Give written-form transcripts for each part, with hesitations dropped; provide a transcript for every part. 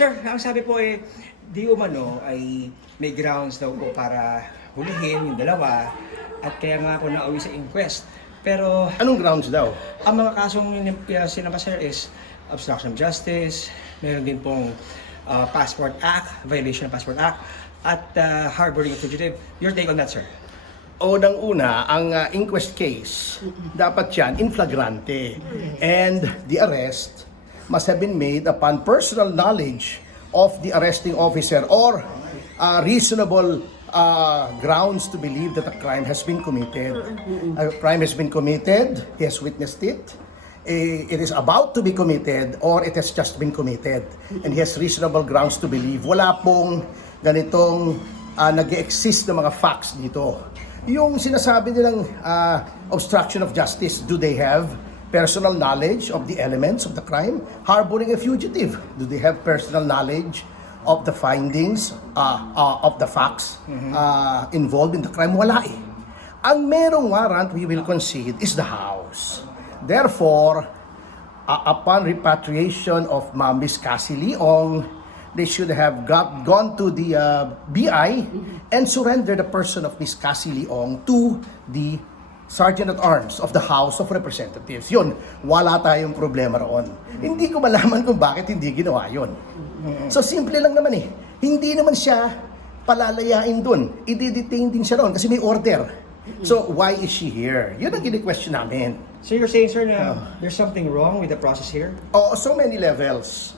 Sir, ang sabi po di umano ay may grounds daw po para hulihin yung dalawa at kaya nga po nauwi sa inquest. Pero Anong grounds daw? ang mga kasong sinama sir is obstruction of justice, meron din pong Passport Act, violation of Passport Act, at harboring a fugitive. Your take on that, sir? Unang-una, ang inquest case, dapat yan in flagrante. And the arrest must have been made upon personal knowledge of the arresting officer or reasonable grounds to believe that a crime has been committed. A crime has been committed, he has witnessed it, it is about to be committed, or it has just been committed. And he has reasonable grounds to believe. Wala pong ganitong nag-exist na mga facts dito. Yung sinasabi nilang obstruction of justice, do they have personal knowledge of the elements of the crime? Harboring a fugitive, do they have personal knowledge of the findings, of the facts involved in the crime? Wala eh. Ang merong warrant, we will concede, is the house. Therefore, upon repatriation of Miss Cassie Leong, they should have gone to the BI and surrender the person of Miss Cassie Leong to the Sergeant at Arms of the House of Representatives. Yun, wala tayong problema roon. Hindi ko malaman kung bakit hindi ginawa yun. So simple lang naman eh. Hindi naman siya palalayain dun. I-detain din siya roon kasi may order. So why is she here? Yun ang kini-question namin. So you're saying, sir, na there's something wrong with the process here? Oh, so many levels.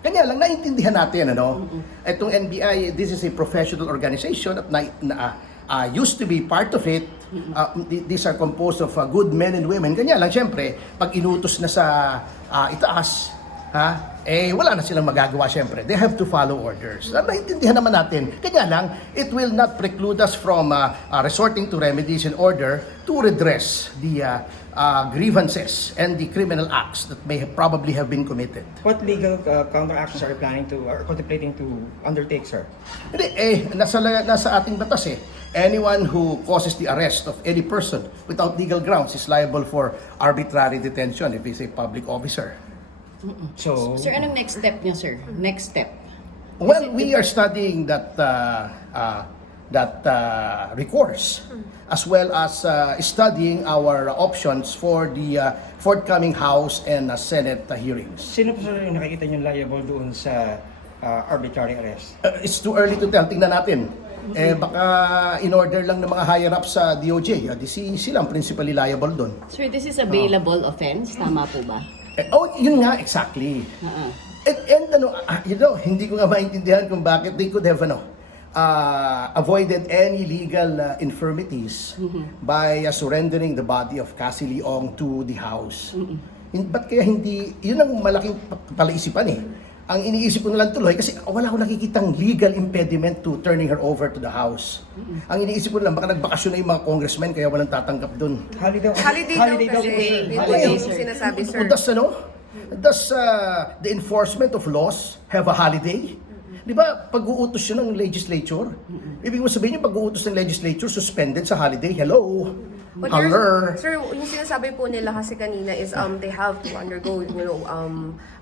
Kanya lang, naintindihan natin, ano? Itong NBI, this is a professional organization at used to be part of it. These are composed of good men and women. Kanya lang, syempre, pag inutos na sa itaas, wala na silang magagawa syempre. They have to follow orders. Naintindihan naman natin. Kanya lang, it will not preclude us from resorting to remedies in order to redress the grievances and the criminal acts that may probably have been committed. What legal counteractions are you planning to or contemplating to undertake, sir? Hindi, nasa ating batas eh. Anyone who causes the arrest of any person without legal grounds is liable for arbitrary detention if he's a public officer. So, Sir, anong next step niyo, sir? Next step? Well, we are studying that recourse as well as studying our options for the forthcoming House and Senate hearings. sino po, sir, yung nakikita nyo liable doon sa arbitrary arrest? It's too early to tell. Tingnan natin. Baka in order lang ng mga higher ups sa DOJ. Silang principally liable doon. Sir, this is a bailable offense, tama po ba? Yun nga, exactly. And hindi ko nga maintindihan kung bakit they could have avoided any legal infirmities by surrendering the body of Cassie Leong to the House. Ba't kaya hindi, yun ang malaking palaisipan eh. Ang iniisip ko na lang tuloy, kasi wala akong nakikitang legal impediment to turning her over to the House. Ang iniisip ko na lang, baka nagbakasyon na yung mga congressmen kaya walang tatanggap dun. Holiday daw po, sir. Holiday, yung sinasabi, sir. Does the enforcement of laws have a holiday? Di ba, pag-uutos yun ng legislature? Ibig mo sabihin yung pag-uutos ng legislature suspended sa holiday? Hello? But Holler? sir, yung sinasabi po nila kasi kanina is they have to undergo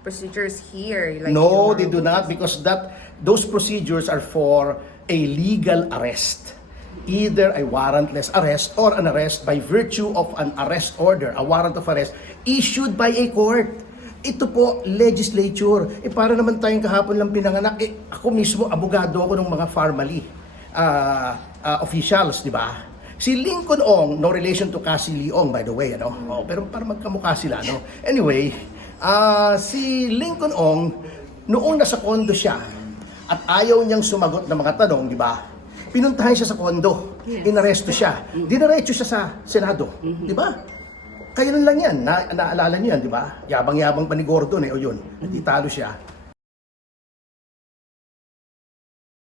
procedures here. Like No, they do not, because those procedures are for a legal arrest. Either a warrantless arrest or an arrest by virtue of an arrest order, a warrant of arrest issued by a court. Ito po, legislature. Para naman tayong kahapon lang pinanganak. Ako mismo, abogado ako ng mga formally officials, di ba? Si Lincoln Ong, no relation to Cassie Leong, by the way, pero para magkamukha sila, Anyway, si Lincoln Ong, noong nasa kondo siya, at ayaw niyang sumagot ng mga tanong, di ba? Pinuntahan siya sa kondo, inaresto siya, dinaretso siya sa Senado, di ba? Kailan lang yan, naalala niyo yan, di ba? Yabang-yabang pa ni Gordon o yun, natitalo siya.